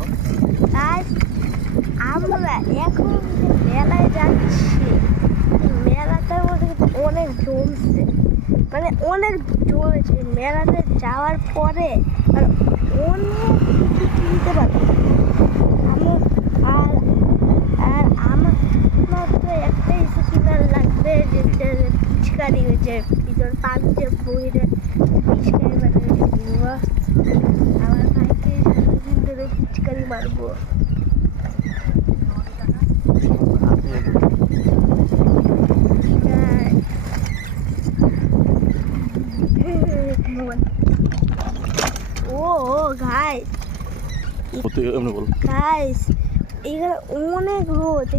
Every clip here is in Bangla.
বলো। গাইস আমরা এখন মেলায় যাচ্ছি, মেলাটার মধ্যে কিন্তু অনেক জমছে, মানে অনেক জমেছে। মেলাতে যাওয়ার পরে মানে অনেক কিছু কিনতে পারবো আমি। আর আর আমার তো একটাই কেনার লাগবে, যে পিচকারি হয়েছে পিছন পাক যে বইরে পিচকারি মানে আমার ভাইকে সারাদিন ধরে পিচকারি মারবো। ও গাইস গাইস এখানে অনেক রোদ,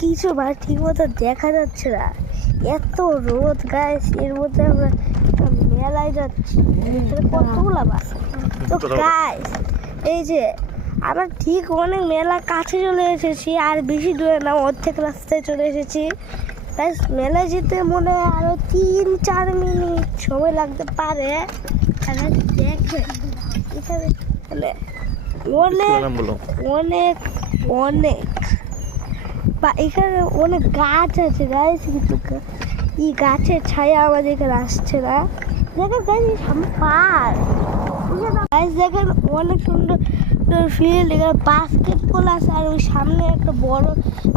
কিছু ঠিক মতো দেখা যাচ্ছে না, এত রোদ গাইস। এর মধ্যে আমরা মেলায় যাচ্ছি, কতগুলা বাস। তো গাইস এই যে আমরা ঠিক অনেক মেলা কাছে চলে এসেছি, আর বেশি দূরে না, অর্ধেক রাস্তায় চলে এসেছি গাইস। মেলায় যেতে মনে হয় আরো 3-4 মিনিট সময় লাগতে পারে। দেখে এখানে অনেক অনেক অনেক বা এখানে অনেক গাছ আছে গাইস, কিন্তু এই গাছের ছায়া আমাদের এখানে আসছে না। দেখেন গাইস সামনে পার্ক, গাইস দেখেন অনেক সুন্দর ফিল্ড, এখানে বাস্কেটবল আছে, আর ওই সামনে একটা বড়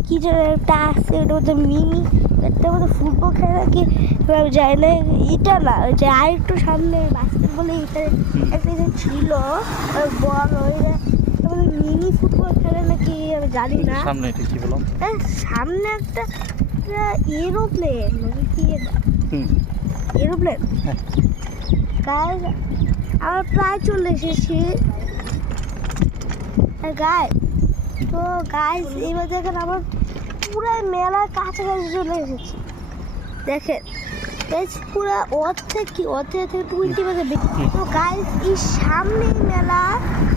কি যেন একটা আছে, ওটা মধ্যে মিনি, একটা মধ্যে ফুটবল খেলা কি যায় না, এটা না যে আর একটু সামনে বাস্কেটবলে এখানে একটা যে ছিল বড়, ওইটা মিনি ফুটবল খেলে নাকি আমি জানি না। সামনে কি বললাম, সামনে একটা এরোপ্লেন নাকি কি, এরোপ্লেন। গাইস আমরা প্রায় চলে এসেছি গাইস। তো গাইস এবার দেখেন আমরা পুরো মেলার কাছাকাছি চলে এসেছি। দেখেন গাইস পুরো অর্ধেক থেকে 20 বাজে বেশি। তো গাইস এই সামনেই মেলা,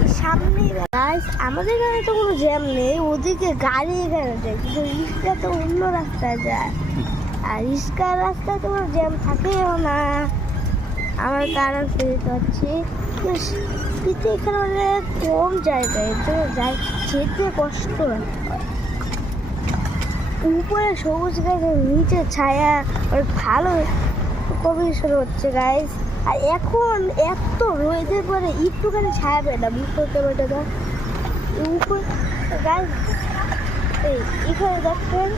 এই সামনেই গাইস। আমাদের এখানে তো কোনো জ্যাম নেই, ওদিকে গাড়ি এখানে যায়, কিন্তু রিক্সা তো অন্য রাস্তায় যায়, আর রিক্সার রাস্তায় তো কোনো জ্যাম থাকেও না। আমার কারণ ফেরত হচ্ছে কিন্তু এখানে অনেক কম জায়গায়, এর জন্য যেতে কষ্ট হয়। উপরে সবুজ গাছের নিচে ছায়া অনেক ভালো কম্বিনেশন হচ্ছে গাইস। আর এখন এত রোদের পরে একটুখানি ছায়া পেয়ে না, বুঝতে পারতে না উপরে গাইস। এখানে দেখছেন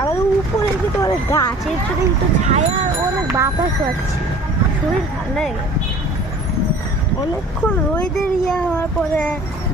আমাদের উপরে কিন্তু অনেক গাছ, এর জন্য কিন্তু ছায়া অনেক বাতাস পাচ্ছে, শরীর ঠান্ডা হয়ে গেছে। অনেকক্ষণ রোদের হওয়ার পরে